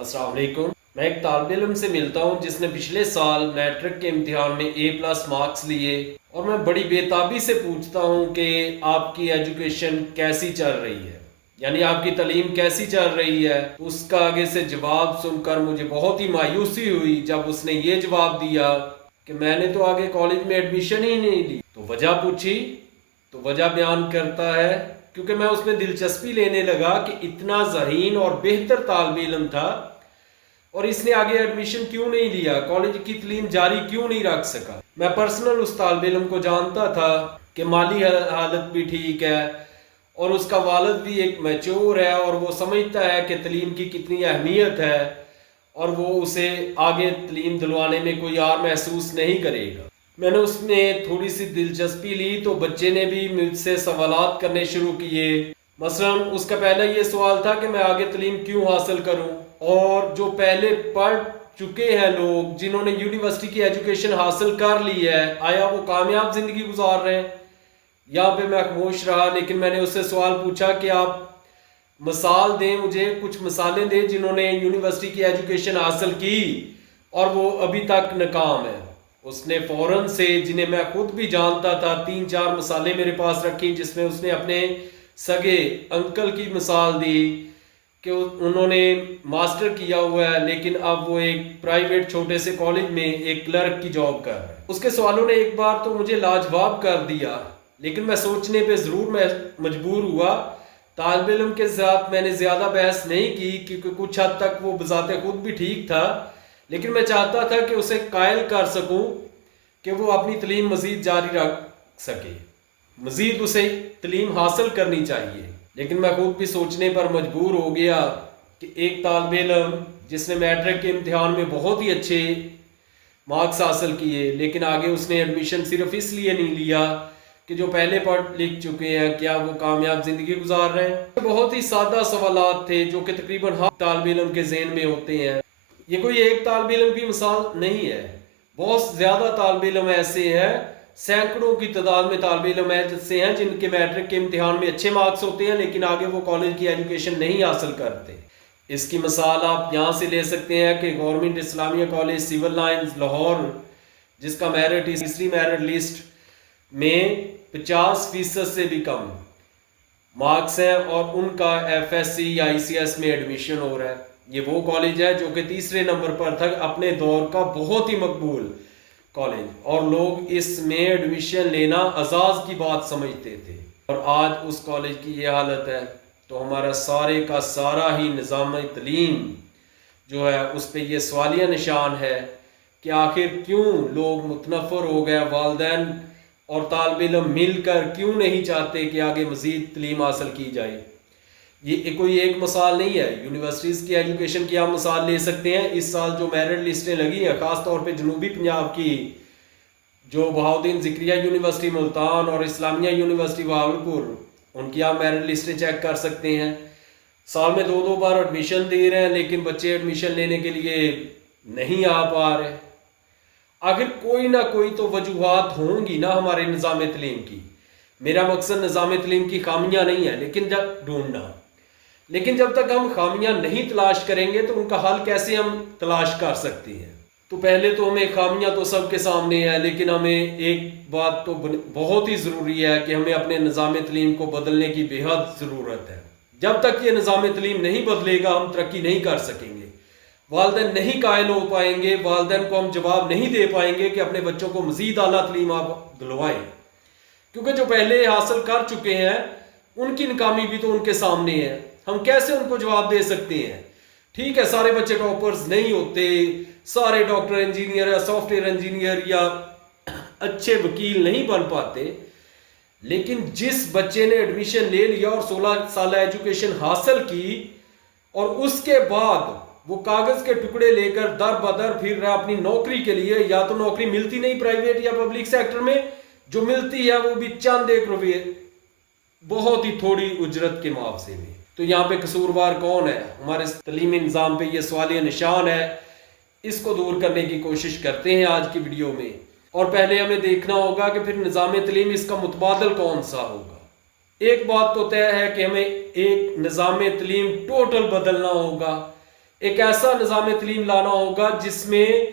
अस्सलाम वालेकुम। मैं एक तालिब इल्म से मिलता हूँ जिसने पिछले साल मैट्रिक के इम्तिहान में A+ मार्क्स लिए, और मैं बड़ी बेताबी से पूछता हूँ कि आपकी एजुकेशन कैसी चल रही है, यानी आपकी तालीम कैसी चल रही है। उसका आगे से जवाब सुनकर मुझे बहुत ही मायूसी हुई जब उसने ये जवाब दिया कि मैंने तो आगे कॉलेज में एडमिशन ही नहीं ली। तो वजह पूछी तो वजह बयान करता है क्योंकि मैं उसमें दिलचस्पी लेने लगा कि इतना ज़हीन और बेहतर तालिब इल्म था और इसने आगे एडमिशन क्यों नहीं लिया, कॉलेज की तालीम जारी क्यों नहीं रख सका। मैं पर्सनल उस तालिब इल्म को जानता था कि माली हालत भी ठीक है और उसका वालिद भी एक मैच्योर है और वो समझता है कि तालीम की कितनी अहमियत है और वो उसे आगे तालीम दिलवाने में कोई यार महसूस नहीं करेगा। मैंने उसमें थोड़ी सी दिलचस्पी ली तो बच्चे ने भी मुझसे सवालात करने शुरू किए। मसलन उसका पहला ये सवाल था कि मैं आगे तालीम क्यों हासिल करूं, और जो पहले पढ़ चुके हैं लोग जिन्होंने यूनिवर्सिटी की एजुकेशन हासिल कर ली है, आया वो कामयाब ज़िंदगी गुजार रहे हैं। यहाँ पे मैं खामोश रहा, लेकिन मैंने उससे सवाल पूछा कि आप मिसाल दें, मुझे कुछ मिसालें दें जिन्होंने यूनिवर्सिटी की एजुकेशन हासिल की और वो अभी तक नाकाम है। उसने फ़ौरन से, जिन्हें मैं खुद भी जानता था, 3-4 मिसालें मेरे पास रखी जिसमें उसने अपने सगे अंकल की मिसाल दी कि उन्होंने मास्टर किया हुआ है लेकिन अब वो एक प्राइवेट छोटे से कॉलेज में एक क्लर्क की जॉब कर रहे हैं। उसके सवालों ने एक बार तो मुझे लाजवाब कर दिया, लेकिन मैं सोचने पे ज़रूर मैं मजबूर हुआ। तालिब इल्म के साथ मैंने ज़्यादा बहस नहीं की क्योंकि कुछ हद तक वो बजाते खुद भी ठीक था, लेकिन मैं चाहता था कि उसे कायल कर सकूं कि वो अपनी तालीम मज़ीद जारी रख सके, मज़ीद उसे तालीम हासिल करनी चाहिए। लेकिन मैं खुद भी सोचने पर मजबूर हो गया कि एक तालिब इल्म जिसने मैट्रिक के इम्तिहान में बहुत ही अच्छे मार्क्स हासिल किए, लेकिन आगे उसने एडमिशन सिर्फ इसलिए नहीं लिया कि जो पहले पढ़ लिख चुके हैं क्या वो कामयाब ज़िंदगी गुजार रहे हैं। बहुत ही सादा सवालात थे जो कि तकरीबन हर तालिब इल्म के जहन में होते हैं। ये कोई एक तालिब इल्म की मिसाल नहीं है, बहुत ज़्यादा तालिब इल्म ऐसे हैं, सैकड़ों की तादाद में तालिब इल्म ऐसे हैं जिनके मैट्रिक के इम्तिहान में अच्छे मार्क्स होते हैं लेकिन आगे वो कॉलेज की एजुकेशन नहीं हासिल करते। इसकी मिसाल आप यहाँ से ले सकते हैं कि government Islamia college civil lines Lahore, जिसका मेरिट तीसरी मेरिट लिस्ट में 50% से भी कम मार्क्स हैं और उनका FSC या ICS में एडमिशन हो रहा है। ये वो कॉलेज है जो कि तीसरे नंबर पर था, अपने दौर का बहुत ही मकबूल कॉलेज, और लोग इसमें एडमिशन लेना अजाज की बात समझते थे, और आज उस कॉलेज की ये हालत है। तो हमारा सारे का सारा ही निज़ाम तालीम जो है उस पर यह सवालिया निशान है कि आखिर क्यों लोग मुतनफ़र हो गए, वालिदैन और तालिब इल्म मिलकर क्यों नहीं चाहते कि आगे मज़ीद तालीम हासिल की जाए। ये कोई एक मिसाल नहीं है। यूनिवर्सिटीज़ की एजुकेशन की आप मिसाल ले सकते हैं। इस साल जो मेरिट लिस्टें लगी हैं, ख़ास तौर पे जनूबी पंजाब की, जो बहाउद्दीन ज़िक्रिया यूनिवर्सिटी मुल्तान और इस्लामिया यूनिवर्सिटी बहावलपुर, उनकी आप मेरिट लिस्टें चेक कर सकते हैं। साल में 2-2 बार एडमिशन दे रहे हैं लेकिन बच्चे एडमिशन लेने के लिए नहीं आ पा रहे। आखिर कोई ना कोई तो वजूहात होंगी ना हमारे निज़ाम तालीम की। मेरा मकसद निज़ाम तालीम की खामियां नहीं है, लेकिन जब तक हम खामियां नहीं तलाश करेंगे तो उनका हल कैसे हम तलाश कर सकते हैं। तो पहले तो हमें खामियां तो सबके सामने है, लेकिन हमें एक बात तो बहुत ही ज़रूरी है कि हमें अपने निज़ाम तालीम को बदलने की बेहद ज़रूरत है। जब तक ये निज़ाम तालीम नहीं बदलेगा हम तरक्की नहीं कर सकेंगे, वालिदैन नहीं कायल हो पाएंगे, वालिदैन को हम जवाब नहीं दे पाएंगे कि अपने बच्चों को मज़ीद आला तालीम आप दिलवाएँ, क्योंकि जो पहले हासिल कर चुके हैं उनकी नाकामी भी तो उनके सामने है। हम कैसे उनको जवाब दे सकते हैं। ठीक है, सारे बच्चे टॉपर्स नहीं होते, सारे डॉक्टर इंजीनियर या सॉफ्टवेयर इंजीनियर या अच्छे वकील नहीं बन पाते, लेकिन जिस बच्चे ने एडमिशन ले लिया और 16 साल एजुकेशन हासिल की और उसके बाद वो कागज के टुकड़े लेकर दर बदर फिर रहा अपनी नौकरी के लिए, या तो नौकरी मिलती नहीं प्राइवेट या पब्लिक सेक्टर में, जो मिलती है वो भी चंद 1 रुपये, बहुत ही थोड़ी उजरत के मुआवजे में। तो यहाँ पे कसूरवार कौन है? हमारे तालीमी निज़ाम पे ये सवालिया निशान है। इसको दूर करने की कोशिश करते हैं आज की वीडियो में, और पहले हमें देखना होगा कि फिर निज़ाम तालीम इसका मुतबादल कौन सा होगा। एक बात तो तय है कि हमें एक निज़ाम तालीम टोटल बदलना होगा एक ऐसा निज़ाम तलीम लाना होगा जिसमें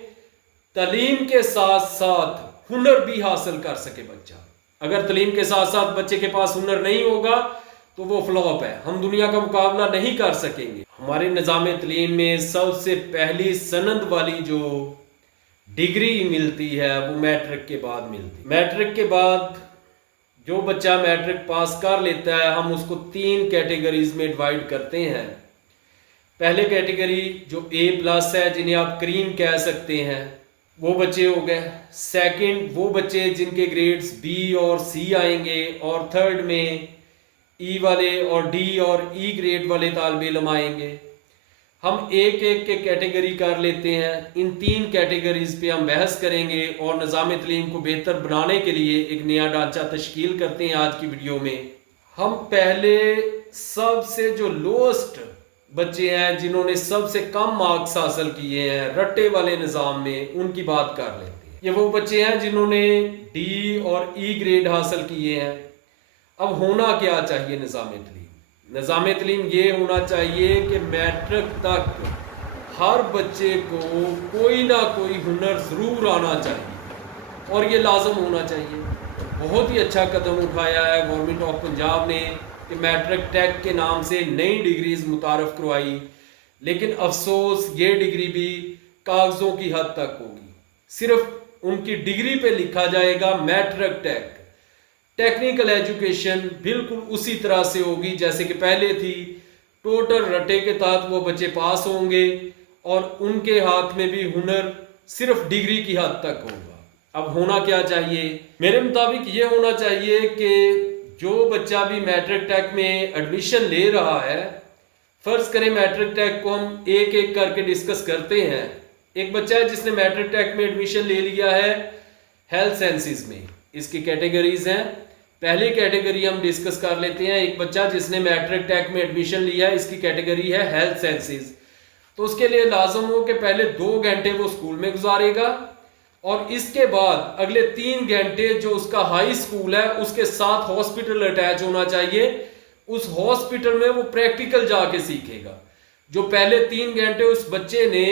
तालीम के साथ साथ हुनर भी हासिल कर सके बच्चा। अगर तालीम के साथ साथ बच्चे के पास हुनर नहीं होगा तो वो फ्लॉप है, हम दुनिया का मुकाबला नहीं कर सकेंगे। हमारे निज़ाम तलीम में सबसे पहली सनद वाली जो डिग्री मिलती है वो मैट्रिक के बाद मिलती है। मैट्रिक के बाद जो बच्चा मैट्रिक पास कर लेता है हम उसको 3 कैटेगरीज में डिवाइड करते हैं। पहले कैटेगरी जो A+ है, जिन्हें आप क्रीम कह सकते हैं, वो बच्चे हो गए। सेकंड वो बच्चे जिनके ग्रेड्स B और C आएंगे, और थर्ड में E वाले और D और E ग्रेड वाले तालिब इल्म आएंगे। हम एक एक के कैटेगरी कर लेते हैं। इन 3 कैटेगरीज पे हम बहस करेंगे और निज़ाम तलीम को बेहतर बनाने के लिए एक नया ढांचा तश्कील करते हैं। आज की वीडियो में हम पहले सबसे जो लोएस्ट बच्चे हैं, जिन्होंने सबसे कम मार्क्स हासिल किए हैं रट्टे वाले निज़ाम में, उनकी बात कर लेते हैं। ये वो बच्चे हैं जिन्होंने D और E ग्रेड हासिल किए हैं। अब होना क्या चाहिए निज़ाम तलीम? निज़ाम तलीम ये होना चाहिए कि मैट्रिक तक हर बच्चे को कोई ना कोई हुनर ज़रूर आना चाहिए और ये लाजम होना चाहिए। बहुत ही अच्छा कदम उठाया है गवर्नमेंट ऑफ पंजाब ने कि मैट्रिक टेक के नाम से नई डिग्रीज मुतारफ़ करवाई, लेकिन अफसोस ये डिग्री भी कागज़ों की हद तक होगी। सिर्फ उनकी डिग्री पे लिखा जाएगा मैट्रिक टेक। टेक्निकल एजुकेशन बिल्कुल उसी तरह से होगी जैसे कि पहले थी। टोटल रटे के तहत वो बच्चे पास होंगे और उनके हाथ में भी हुनर सिर्फ डिग्री की हद तक होगा। अब होना क्या चाहिए? मेरे मुताबिक ये होना चाहिए कि जो बच्चा भी मैट्रिक टेक में एडमिशन ले रहा है, फर्ज करें मैट्रिक टेक को हम एक एक करके डिस्कस करते हैं। एक बच्चा है जिसने मैट्रिक टेक में एडमिशन ले लिया है हेल्थ साइंसेज में। इसकी कैटेगरीज हैं। पहली कैटेगरी हम डिस्कस कर लेते हैं। एक बच्चा जिसने मैट्रिक टेक में एडमिशन लिया है, इसकी कैटेगरी है हेल्थ साइंसेज। तो उसके लिए लाजम हो कि पहले 2 घंटे वो स्कूल में गुजारेगा और इसके बाद अगले 3 घंटे जो उसका हाई स्कूल है उसके साथ हॉस्पिटल अटैच होना चाहिए। उस हॉस्पिटल में वो प्रैक्टिकल जाके सीखेगा। जो पहले 3 घंटे उस बच्चे ने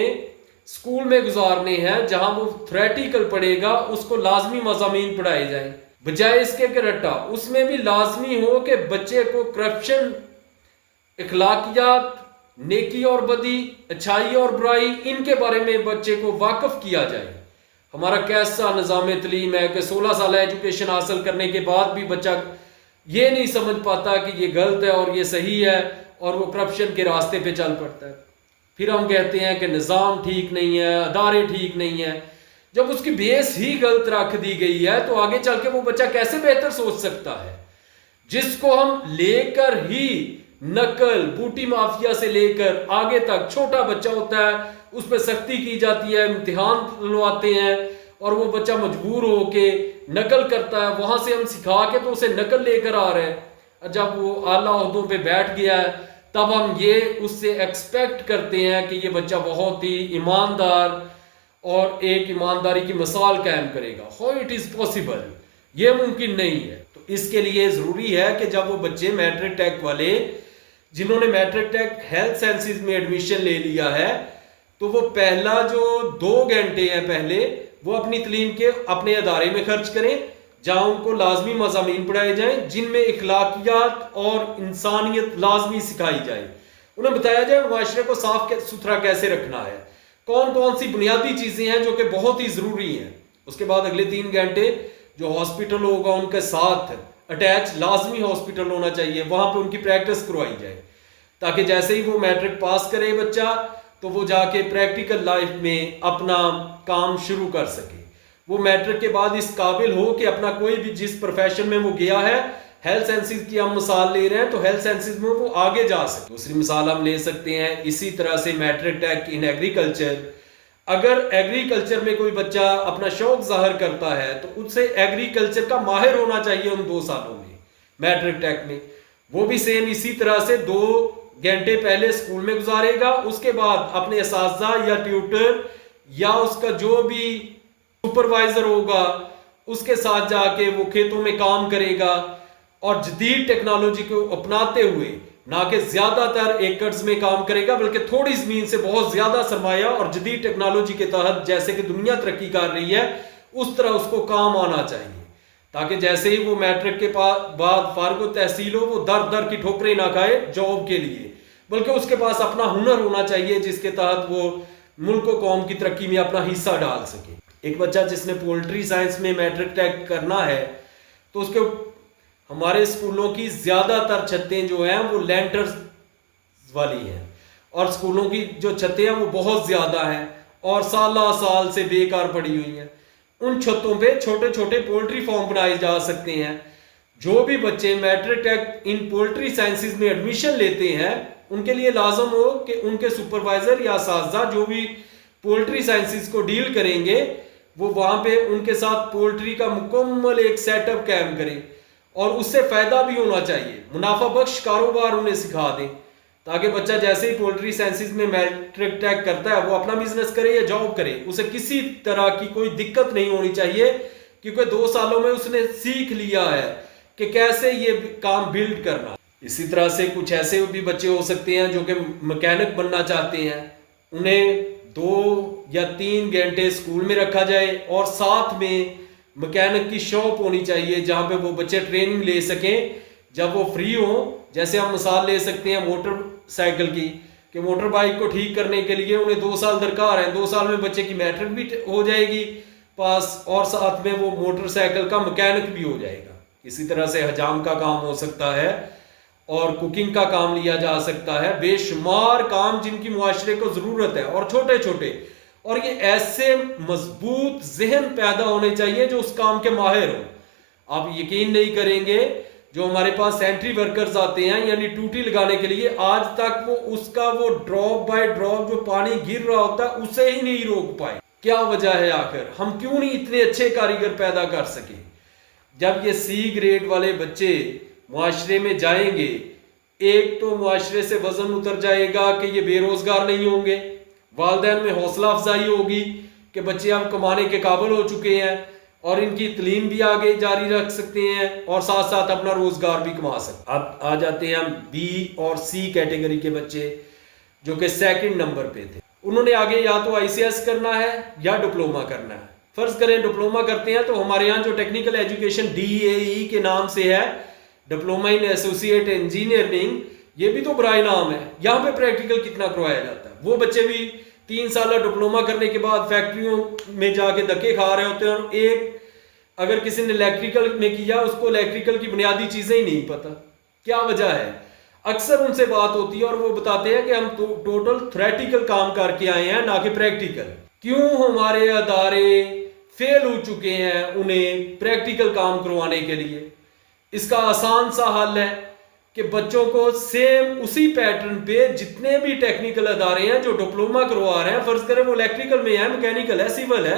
स्कूल में गुजारने हैं, जहां वो थ्योरेटिकल पढ़ेगा, उसको लाजमी मज़ामीन पढ़ाए जाए, बजाय इसके कि रट्टा। उसमें भी लाजमी हो कि बच्चे को करप्शन, इखलाकियात, नेकी और बदी, अच्छाई और बुराई, इनके बारे में बच्चे को वाकिफ किया जाए। हमारा कैसा निज़ाम तलीम है कि 16 साल एजुकेशन हासिल करने के बाद भी बच्चा ये नहीं समझ पाता कि ये गलत है और ये सही है, और वो करप्शन के रास्ते पे चल पड़ता है। फिर हम कहते हैं कि निज़ाम ठीक नहीं है, अदारे ठीक नहीं है। जब उसकी बेस ही गलत रख दी गई है तो आगे चल के वो बच्चा कैसे बेहतर सोच सकता है? जिसको हम लेकर ही नकल, बूटी माफिया से लेकर आगे तक छोटा बच्चा होता है, उस पर सख्ती की जाती है, इम्तिहान लुआते हैं और वो बच्चा मजबूर हो के नकल करता है। वहां से हम सिखा के तो उसे नकल लेकर आ रहे हैं। जब वो आला ओहदों पे बैठ गया है तब हम ये उससे एक्सपेक्ट करते हैं कि ये बच्चा बहुत ही ईमानदार और एक ईमानदारी की मिसाल कायम करेगा। How it is possible? ये मुमकिन नहीं है। तो इसके लिए ज़रूरी है कि जब वो बच्चे मैट्रिक टेक वाले, जिन्होंने मैट्रिक टेक हेल्थ साइंसेज में एडमिशन ले लिया है, तो वो पहला जो 2 घंटे हैं पहले वो अपनी तलीम के अपने अदारे में खर्च करें, जहाँ उनको लाजमी मज़ामीन पढ़ाए जाएं, जिनमें इखलाकियात और इंसानियत लाजमी सिखाई जाए। उन्हें बताया जाए माशरे को साफ सुथरा कैसे रखना है, कौन कौन सी बुनियादी चीज़ें हैं जो कि बहुत ही ज़रूरी हैं। उसके बाद अगले 3 घंटे जो हॉस्पिटल होगा उनके साथ अटैच लाजमी हॉस्पिटल होना चाहिए, वहाँ पे उनकी प्रैक्टिस करवाई जाए, ताकि जैसे ही वो मैट्रिक पास करे बच्चा तो वो जाके प्रैक्टिकल लाइफ में अपना काम शुरू कर सके। वो मैट्रिक के बाद इस काबिल हो कि अपना कोई भी जिस प्रोफेशन में वो गया है, हेल्थ साइंसेज की हम मिसाल ले रहे हैं तो हेल्थ साइंसेज में वो आगे जा सके। दूसरी मिसाल हम ले सकते हैं इसी तरह से मैट्रिक टेक इन एग्रीकल्चर। अगर एग्रीकल्चर में कोई बच्चा अपना शौक जाहिर करता है तो उससे एग्रीकल्चर का माहिर होना चाहिए उन 2 सालों में मैट्रिक टेक में। वो भी सेम इसी तरह से 2 घंटे पहले स्कूल में गुजारेगा, उसके बाद अपने असातिज़ा या ट्यूटर या उसका जो भी सुपरवाइजर होगा उसके साथ जाके वो खेतों में काम करेगा और जदीद टेक्नोलॉजी को अपनाते हुए ना कि ज्यादातर एकर्स में काम करेगा, बल्कि थोड़ी जमीन से बहुत ज्यादा सरमाया और जदीद टेक्नोलॉजी के तहत जैसे कि दुनिया तरक्की कर रही है उस तरह उसको काम आना चाहिए, ताकि जैसे ही वो मैट्रिक के बाद फारगो तहसील हो वो दर दर की ठोकरें ना खाए जॉब के लिए, बल्कि उसके पास अपना हुनर होना चाहिए जिसके तहत वो मुल्क और कौम की तरक्की में अपना हिस्सा डाल सके। एक बच्चा जिसने पोल्ट्री साइंस में मैट्रिक टैग करना है तो उसके हमारे स्कूलों की ज़्यादातर छतें जो हैं वो लैंटर्स वाली हैं, और स्कूलों की जो छतें हैं वो बहुत ज़्यादा हैं और साल से बेकार पड़ी हुई हैं। उन छतों पे छोटे छोटे पोल्ट्री फार्म बनाए जा सकते हैं। जो भी बच्चे मैट्रिक टैग इन पोल्ट्री साइंसेज में एडमिशन लेते हैं उनके लिए लाजम हो कि उनके सुपरवाइजर या साथी जो भी पोल्ट्री साइंसेज को डील करेंगे वो वहां पे उनके साथ पोल्ट्री का मुकम्मल एक सेटअप कायम करें, और उससे फायदा भी होना चाहिए, मुनाफा बख्श कारोबार उन्हें सिखा दें, ताकि बच्चा जैसे ही पोल्ट्री साइंसेज में मैट्रिक टैग करता है वो अपना बिजनेस करे या जॉब करे, उसे किसी तरह की कोई दिक्कत नहीं होनी चाहिए, क्योंकि 2 सालों में उसने सीख लिया है कि कैसे ये काम बिल्ड करना। इसी तरह से कुछ ऐसे भी बच्चे हो सकते हैं जो कि मैकेनिक बनना चाहते हैं, उन्हें 2 या 3 घंटे स्कूल में रखा जाए और साथ में मैकेनिक की शॉप होनी चाहिए जहाँ पे वो बच्चे ट्रेनिंग ले सकें जब वो फ्री हो। जैसे हम मिसाल ले सकते हैं मोटरसाइकिल की, कि मोटर बाइक को ठीक करने के लिए उन्हें 2 साल दरकार है, 2 साल में बच्चे की मैट्रिक भी हो जाएगी पास और साथ में वो मोटरसाइकिल का मैकेनिक भी हो जाएगा। इसी तरह से हजाम का काम हो सकता है और कुकिंग का काम लिया जा सकता है, बेशुमार काम जिनकी मुआशरे को ज़रूरत है और छोटे छोटे, और ये ऐसे मजबूत जहन पैदा होने चाहिए जो उस काम के माहिर हो। आप यकीन नहीं करेंगे जो हमारे पास सेंट्री वर्कर्स आते हैं यानी टूटी लगाने के लिए, आज तक वो उसका वो ड्रॉप बाय ड्रॉप जो पानी गिर रहा होता है उसे ही नहीं रोक पाए। क्या वजह है आखिर, हम क्यों नहीं इतने अच्छे कारीगर पैदा कर सके? जब ये सी ग्रेड वाले बच्चे मुआशरे में जाएंगे, एक तो मुआशरे से वजन उतर जाएगा कि ये बेरोजगार नहीं होंगे, वालिदैन में हौसला अफजाई होगी कि बच्चे अब कमाने के काबिल हो चुके हैं और इनकी तलीम भी आगे जारी रख सकते हैं और साथ साथ अपना रोजगार भी कमा सकते हैं। अब आ जाते हैं हम बी और सी कैटेगरी के बच्चे जो कि 2nd नंबर पे थे। उन्होंने आगे या तो ICS करना है या डिप्लोमा करना है। फर्ज करें डिप्लोमा करते हैं तो हमारे यहाँ जो टेक्निकल एजुकेशन DAE के नाम से है, डिप्लोमा इन एसोसिएट इंजीनियरिंग, ये भी तो बुराई नाम है। यहाँ पे प्रैक्टिकल कितना करवाया जाता है? वो बच्चे भी 3 साल डिप्लोमा करने के बाद फैक्ट्रियों में जाके धक्के खा रहे होते हैं, और एक अगर किसी ने इलेक्ट्रिकल में किया उसको इलेक्ट्रिकल की बुनियादी चीजें ही नहीं पता। क्या वजह है? अक्सर उनसे बात होती है और वो बताते हैं कि हम टोटल थ्योरेटिकल काम करके आए हैं ना कि प्रैक्टिकल। क्यों हमारे अदारे फेल हो चुके हैं उन्हें प्रैक्टिकल काम करवाने के लिए? इसका आसान सा हल है कि बच्चों को सेम उसी पैटर्न पे जितने भी टेक्निकल अदारे हैं जो डिप्लोमा करवा रहे हैं, फर्ज करें वो इलेक्ट्रिकल में है, मैकेनिकल है, सिविल है,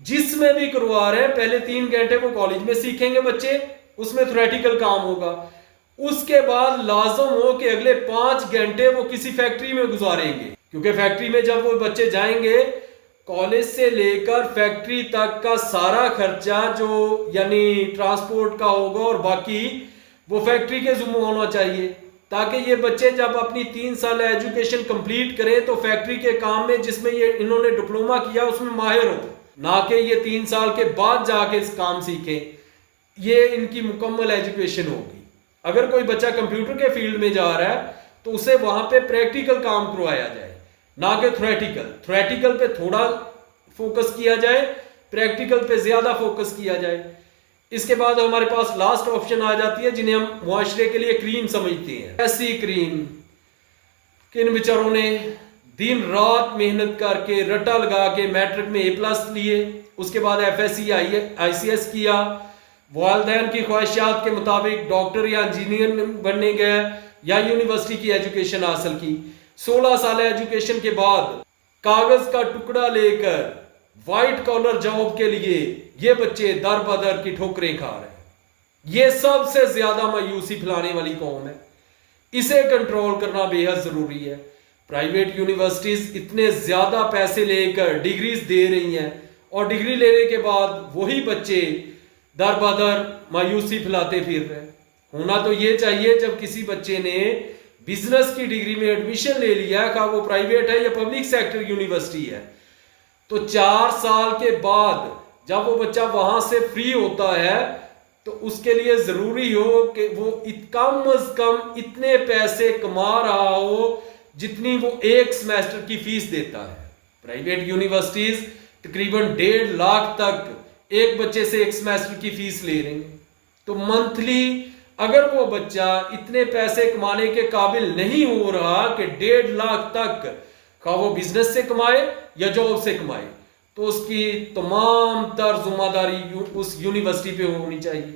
जिसमें भी करवा रहे हैं पहले 3 घंटे वो कॉलेज में सीखेंगे बच्चे, उसमें थ्योरेटिकल काम होगा। उसके बाद लाजम हो कि अगले 5 घंटे वो किसी फैक्ट्री में गुजारेंगे, क्योंकि फैक्ट्री में जब वो बच्चे जाएंगे कॉलेज से लेकर फैक्ट्री तक का सारा खर्चा जो यानी ट्रांसपोर्ट का होगा और बाकी वो फैक्ट्री के जुम्मे होना चाहिए, ताकि ये बच्चे जब अपनी 3 साल एजुकेशन कंप्लीट करें तो फैक्ट्री के काम में जिसमें ये इन्होंने डिप्लोमा किया उसमें माहिर हो, ना कि ये 3 साल के बाद जाके इस काम सीखें। ये इनकी मुकम्मल एजुकेशन होगी। अगर कोई बच्चा कंप्यूटर के फील्ड में जा रहा है तो उसे वहां पे प्रैक्टिकल काम करवाया जाए, ना कि थ्योरेटिकल पे थोड़ा फोकस किया जाए, प्रैक्टिकल पे ज्यादा फोकस किया जाए। इसके बाद हमारे पास लास्ट ऑप्शन आ जाती है जिन्हें हम मुआशरे के लिए क्रीम समझते हैं। ऐसी क्रीम किन बेचारों ने दिन रात मेहनत करके रट्टा लगा के मैट्रिक में A+ लिए, उसके बाद FSC ICS किया, वालिदैन की ख्वाहिशात के मुताबिक डॉक्टर या इंजीनियर बनने गए या यूनिवर्सिटी की एजुकेशन हासिल की। 16 साल एजुकेशन के बाद कागज का टुकड़ा लेकर व्हाइट कॉलर जॉब के लिए ये बच्चे दर बदर की ठोकरें खा रहे हैं। ये सबसे ज्यादा मायूसी फैलाने वाली कौम है। इसे कंट्रोल करना बेहद जरूरी है। प्राइवेट यूनिवर्सिटीज इतने ज्यादा पैसे लेकर डिग्रीज दे रही हैं और डिग्री लेने के बाद वही बच्चे दर बदर मायूसी फैलाते फिर रहे हैं। होना तो ये चाहिए जब किसी बच्चे ने बिजनेस की डिग्री में एडमिशन ले लिया, का वो प्राइवेट है या पब्लिक सेक्टर यूनिवर्सिटी है, तो 4 साल के बाद जब वो बच्चा वहां से फ्री होता है तो उसके लिए जरूरी हो कि वो कम अज कम इतने पैसे कमा रहा हो जितनी वो एक सेमेस्टर की फीस देता है। प्राइवेट यूनिवर्सिटीज तकरीबन 1.5 लाख तक एक बच्चे से एक सेमेस्टर की फीस ले रही हैं। तो मंथली अगर वो बच्चा इतने पैसे कमाने के काबिल नहीं हो रहा कि 1.5 लाख तक का वो बिजनेस से कमाए या जॉब से कमाए, तो उसकी तमाम तर जिम्मेदारी उस यूनिवर्सिटी पे होनी चाहिए।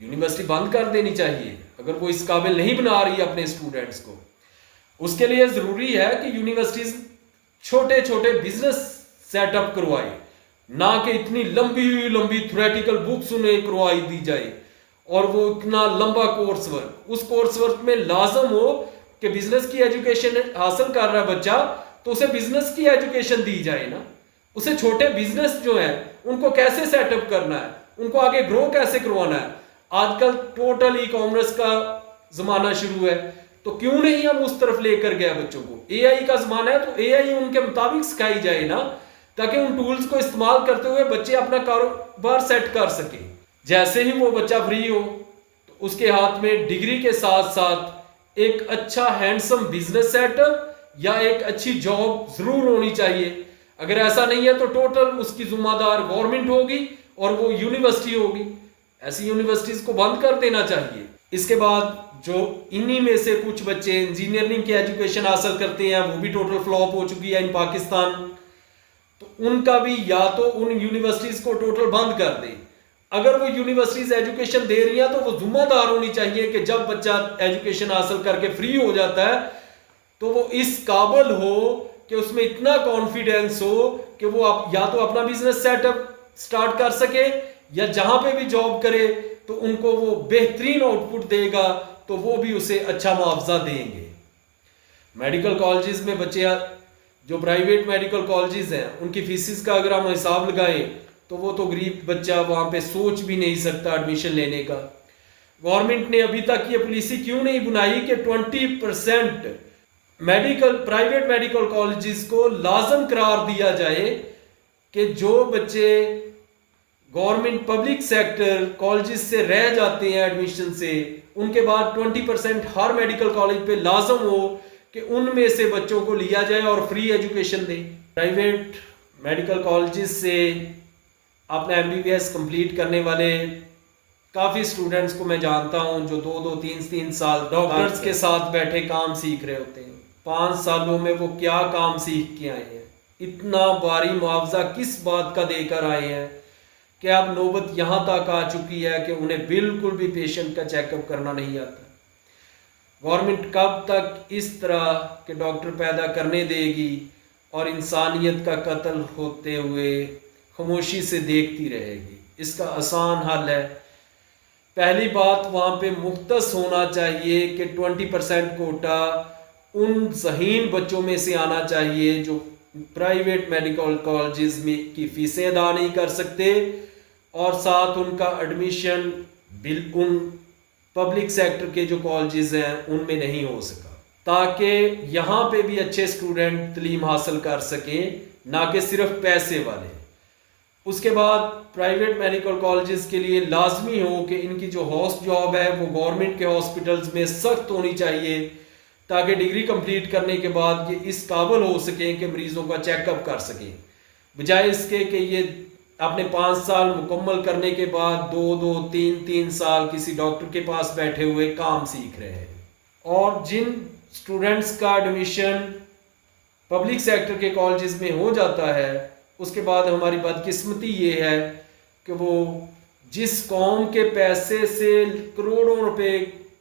यूनिवर्सिटी बंद कर देनी चाहिए अगर वो इस काबिल नहीं बना रही अपने स्टूडेंट्स को। उसके लिए जरूरी है कि यूनिवर्सिटीज छोटे छोटे बिजनेस सेटअप करवाए, ना कि इतनी लंबी लंबी थ्योरेटिकल बुक्स उन्हें करवाई दी जाए और वो इतना लंबा कोर्स वर्क, उस कोर्स वर्क में लाजम हो कि बिजनेस की एजुकेशन हासिल कर रहा है बच्चा तो उसे बिजनेस की एजुकेशन दी जाए ना। उसे छोटे बिजनेस जो है उनको कैसे सेटअप करना है, उनको आगे ग्रो कैसे करवाना है। आजकल टोटल ई कॉमर्स का जमाना शुरू है, तो क्यों नहीं हम उस तरफ लेकर गए बच्चों को। एआई का जमाना है तो एआई उनके मुताबिक सिखाई जाए ना, ताकि उन टूल्स को इस्तेमाल करते हुए बच्चे अपना कारोबार सेट कर सके। जैसे ही वो बच्चा फ्री हो तो उसके हाथ में डिग्री के साथ साथ एक अच्छा हैंडसम बिजनेस सेटअप या एक अच्छी जॉब जरूर होनी चाहिए। अगर ऐसा नहीं है तो टोटल उसकी जिम्मेदार गवर्नमेंट होगी और वो यूनिवर्सिटी होगी। ऐसी यूनिवर्सिटीज को बंद कर देना चाहिए। इसके बाद जो इन्हीं में से कुछ बच्चे इंजीनियरिंग की एजुकेशन हासिल करते हैं वो भी टोटल फ्लॉप हो चुकी है इन पाकिस्तान, तो उनका भी या तो उन यूनिवर्सिटीज को टोटल बंद कर दे। अगर वो यूनिवर्सिटीज एजुकेशन दे रही हैं तो वो जिम्मेदार होनी चाहिए कि जब बच्चा एजुकेशन हासिल करके फ्री हो जाता है तो वो इस काबिल हो कि उसमें इतना कॉन्फिडेंस हो कि वो या तो अपना बिजनेस सेटअप स्टार्ट कर सके या जहां पे भी जॉब करे तो उनको वो बेहतरीन आउटपुट देगा तो वो भी उसे अच्छा मुआवजा देंगे। मेडिकल कॉलेजेस में बच्चे जो प्राइवेट मेडिकल कॉलेजेस हैं उनकी फीसिस का अगर हम हिसाब लगाएं तो वो तो गरीब बच्चा वहां पे सोच भी नहीं सकता एडमिशन लेने का। गवर्नमेंट ने अभी तक ये पॉलिसी क्यों नहीं बनाई कि 20% प्राइवेट मेडिकल कॉलेजेस को लाजम करार दिया जाए कि जो बच्चे गवर्नमेंट पब्लिक सेक्टर कॉलेजेस से रह जाते हैं एडमिशन से, उनके बाद 20% हर मेडिकल कॉलेज पे लाजम हो कि उनमें से बच्चों को लिया जाए और फ्री एजुकेशन दें। प्राइवेट मेडिकल कॉलेजेस से अपना MBBS कंप्लीट करने वाले काफ़ी स्टूडेंट्स को मैं जानता हूं जो 2-3 साल डॉक्टर्स के साथ बैठे काम सीख रहे होते हैं। 5 सालों में वो क्या काम सीख के आए हैं, इतना भारी मुआवजा किस बात का देकर आए हैं कि अब नौबत यहाँ तक आ चुकी है कि उन्हें बिल्कुल भी पेशेंट का चेकअप करना नहीं आता। गवर्नमेंट कब तक इस तरह के डॉक्टर पैदा करने देगी और इंसानियत का कत्ल होते हुए खामोशी से देखती रहेगी। इसका आसान हल है, पहली बात वहाँ पे मुख्तस होना चाहिए कि 20% कोटा उन ज़हीन बच्चों में से आना चाहिए जो प्राइवेट मेडिकल कॉलेजेस में की फीसें अदा नहीं कर सकते और साथ उनका एडमिशन उन पब्लिक सेक्टर के जो कॉलेजेस हैं उनमें नहीं हो सका, ताकि यहाँ पे भी अच्छे स्टूडेंट तालीम हासिल कर सकें, ना कि सिर्फ पैसे वाले। उसके बाद प्राइवेट मेडिकल कॉलेजेस के लिए लाजमी हो कि इनकी जो होस्ट जॉब है वो गवर्नमेंट के हॉस्पिटल्स में सख्त होनी चाहिए, ताकि डिग्री कंप्लीट करने के बाद ये इस काबिल हो सकें कि मरीजों का चेकअप कर सकें, बजाय इसके कि ये अपने 5 साल मुकम्मल करने के बाद 2-3 साल किसी डॉक्टर के पास बैठे हुए काम सीख रहे हैं। और जिन स्टूडेंट्स का एडमिशन पब्लिक सेक्टर के कॉलेजेस में हो जाता है उसके बाद हमारी बदकिस्मती ये है कि वो जिस कौम के पैसे से करोड़ों रुपए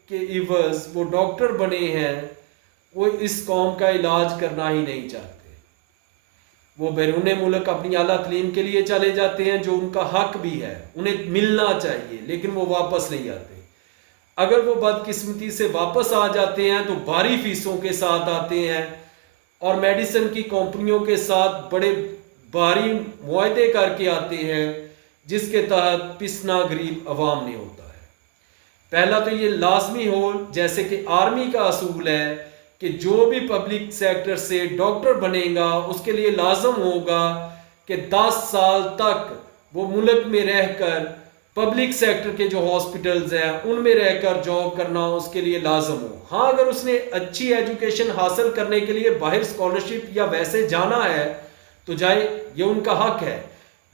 के इवज वो डॉक्टर बने हैं वो इस कौम का इलाज करना ही नहीं चाहते। वो बैरून मुल्क अपनी आला तलीम के लिए चले जाते हैं जो उनका हक भी है, उन्हें मिलना चाहिए, लेकिन वो वापस नहीं आते। अगर वो बदकिस्मती से वापस आ जाते हैं तो भारी फीसों के साथ आते हैं और मेडिसिन की कंपनियों के साथ बड़े भारी मुआहदे करके आते हैं जिसके तहत पिसना गरीब अवाम नहीं होता है। पहला तो ये लाजमी हो, जैसे कि आर्मी का असूल है कि जो भी पब्लिक सेक्टर से डॉक्टर बनेगा उसके लिए लाजम होगा कि 10 साल तक वो मुल्क में रहकर पब्लिक सेक्टर के जो हॉस्पिटल्स हैं उनमें रहकर जॉब करना उसके लिए लाजम हो। हाँ, अगर उसने अच्छी एजुकेशन हासिल करने के लिए बाहर स्कॉलरशिप या वैसे जाना है तो जाए, ये उनका हक है,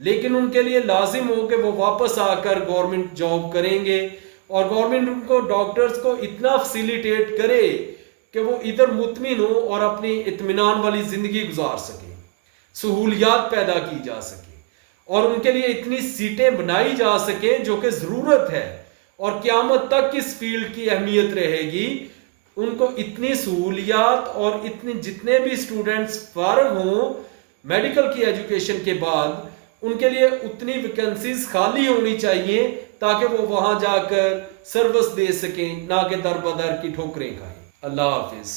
लेकिन उनके लिए लाजिम हो कि वो वापस आकर गवर्नमेंट जॉब करेंगे और गवर्नमेंट उनको डॉक्टर्स को इतना फैसिलिटेट करे कि वो इधर मुतमिन हो और अपनी इत्मीनान वाली ज़िंदगी गुजार सके, सहूलियात पैदा की जा सके और उनके लिए इतनी सीटें बनाई जा सके जो कि ज़रूरत है और क़यामत तक इस फील्ड की अहमियत रहेगी। उनको इतनी सहूलियात और इतने जितने भी स्टूडेंट्स फारग हों मेडिकल की एजुकेशन के बाद, उनके लिए उतनी वैकेंसीज खाली होनी चाहिए ताकि वो वहाँ जाकर सर्विस दे सकें, ना कि दर बदर की ठोकरें खाएं। अल्लाह हाफिज़।